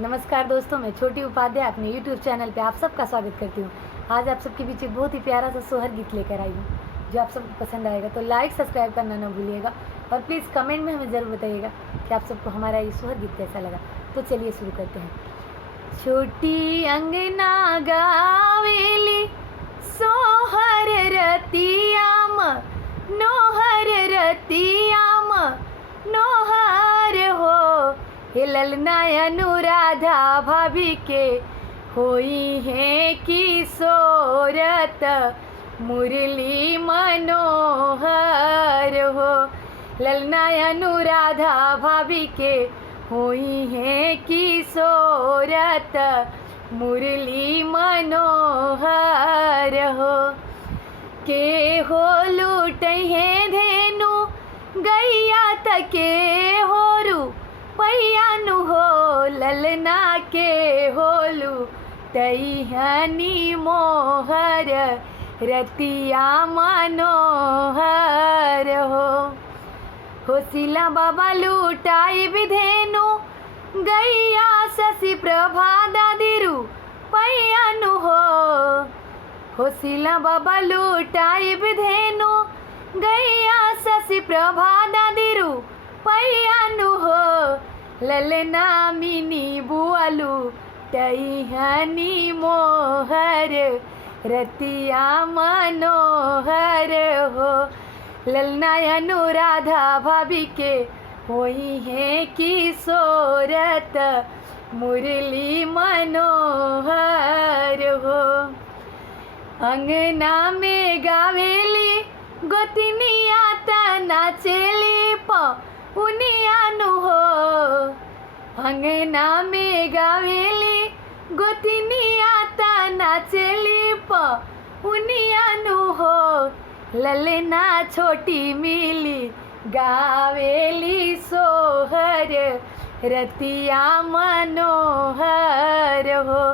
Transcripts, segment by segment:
नमस्कार दोस्तों, मैं छोटी उपाध्याय अपने YouTube चैनल पे आप सबका स्वागत करती हूँ। आज आप सबके बीच एक बहुत ही प्यारा सा सोहर गीत लेकर आई हूँ जो आप सबको पसंद आएगा। तो लाइक सब्सक्राइब करना ना भूलिएगा और प्लीज़ कमेंट में हमें ज़रूर बताइएगा कि आप सबको हमारा ये सोहर गीत कैसा लगा। तो चलिए शुरू करते हैं। छोटी अंगना गावेली सोहर रतियाम नोहर रतियाम नोहर हो ललना अनुराधा भाभी के होई है किशोरत मुरली मनोहर हो। ललना अनुराधा भाभी के होई है किशोरत मुरली मनोहर हो। के हो लूट है धेनु गैया तके होरू पैयानु हो ललना के होलू तैहनी मोहर रतिया मनोहर हो शिला बाबा लूटाई विधेनु गैया शशि प्रभा दादिरु पैयानु हो शिला बाबा लूटाई विधेनु गैया शशि प्रभा दादिरु पैयानु हो ललना मिनी बुआलू तैहनी मोहर रतिया मनोहर हो। ललना अनुराधा भाभी के होई है किशोरत मुरली मनोहर हो। अंगना में गावेली गोतिनिया तना चेली उनियानु हो। अंगना में गावेली गोतिनिया तना चेली उनियानु हो ललना छोटी मिली गावेली सोहर रतिया मनोहर हो।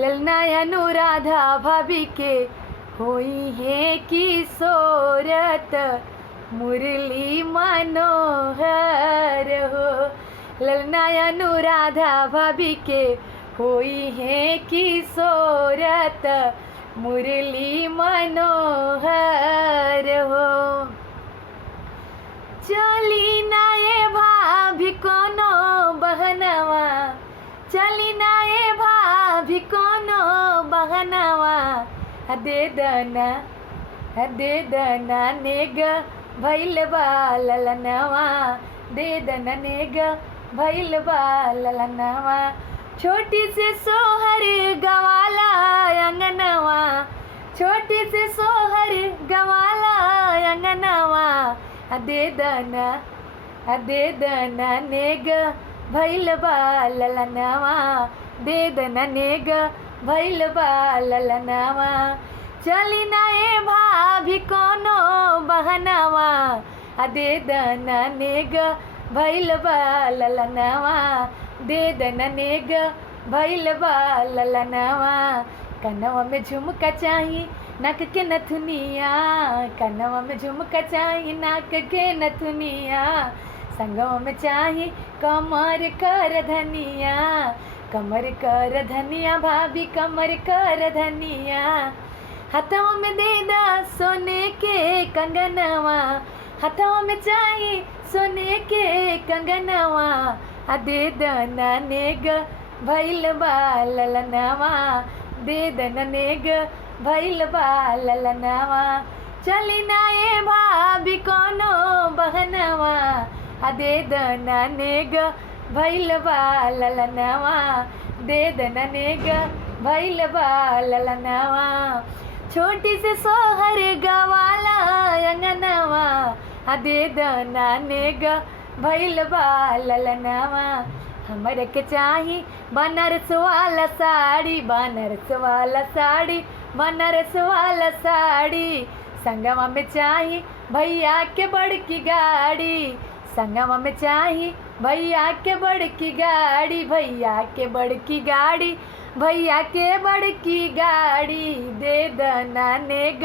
ललना अनुराधा भाभी के होई है किशोरत मुरली मनोहर हो। ललना अनुराधा भाभी के होई है किशोरत मुरली मनोहर हो। चली ना ये भाभी कोनो बहनवा चली ना ये भाभी कोनो बहनवा दे दना नेग भैल बा ललनवा दे दना नेग भैल बा ललनवा। छोटी से सोहर गवाला अंगनवा छोटी से सोहर गवाला अंगनवा दे दना नेग भैल बा ललनवा दे दना नेग भैल बा ललनवा। चली ना ए भाभी कोनो बहनवा दे दना नेग भैल बा ललनवा दे दना नेग भैल बा ललनवा। कनवा में झुमका चाही नाक के नथुनिया कनवा में झुमका चाही नाक के नथुनिया संगवा में चाही कमर कर धनिया कमर कर धनिया भाभी कमर कर धनिया। हाथों में दे दा सोने के कंगनवा हाथों में चाही सोने के कंगनवा दे दना नेग भैल बा ललनवा दे दना नेग भैल बा ललनवा। चली ना ये भाभी कोनो बहनवा दे दना नेग भैल बा ललनवा दे दना नेग भैल बा ललनवा। छोटी से सोहर गवाला अंगनवा दे दना नेग भैल बा ललनवा। हमर के चाही बनारस वाला साड़ी बनारस वाला साड़ी बनारस वाला साड़ी संगमा में चाही भैया के बड़की गाड़ी संगमा में चाही भैया के बड़की गाड़ी भैया के बड़की गाड़ी भैया के बड़की गाड़ी दे दना नेग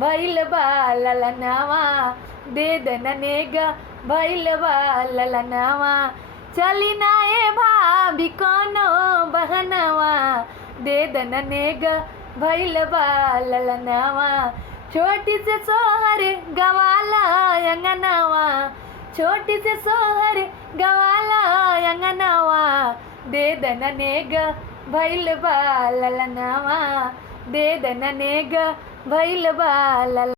भैल बा ललनवा दे दना नेग भैल बा ललनवा। चली ना ए भाभी कोनो दे दनने ग भैल बालनावा छोटी से सोहर गवाला अंगनावा छोटी से सोहर गवाला अंगनावा दे दनने ग भैल बालनावा दे दनने ग भैल बाल